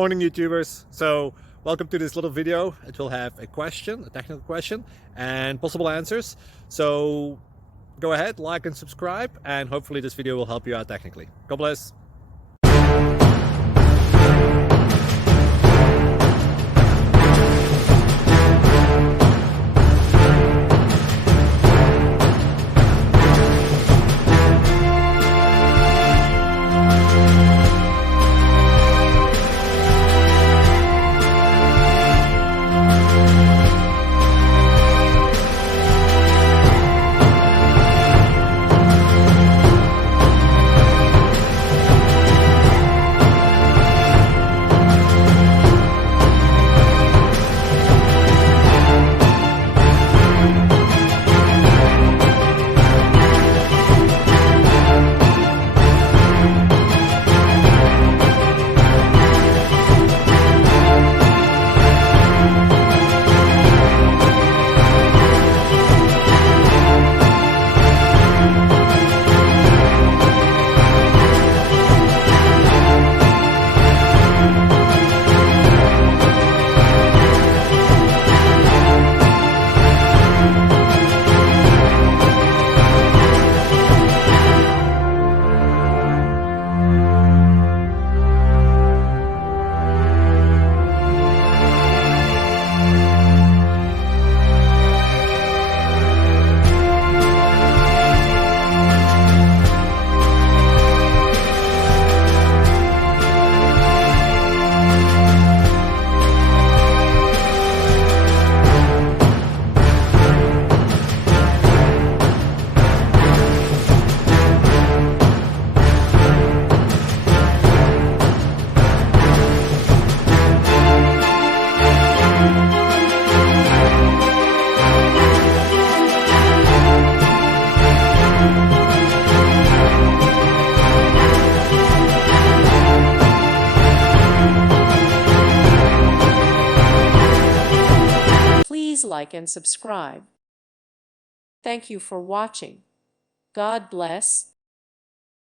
Morning YouTubers. So welcome to this little video. It will have a question, a technical question, and possible answers. So go ahead, like and subscribe, and hopefully this video will help you out technically. God bless. Please like and subscribe. Thank you for watching. God bless.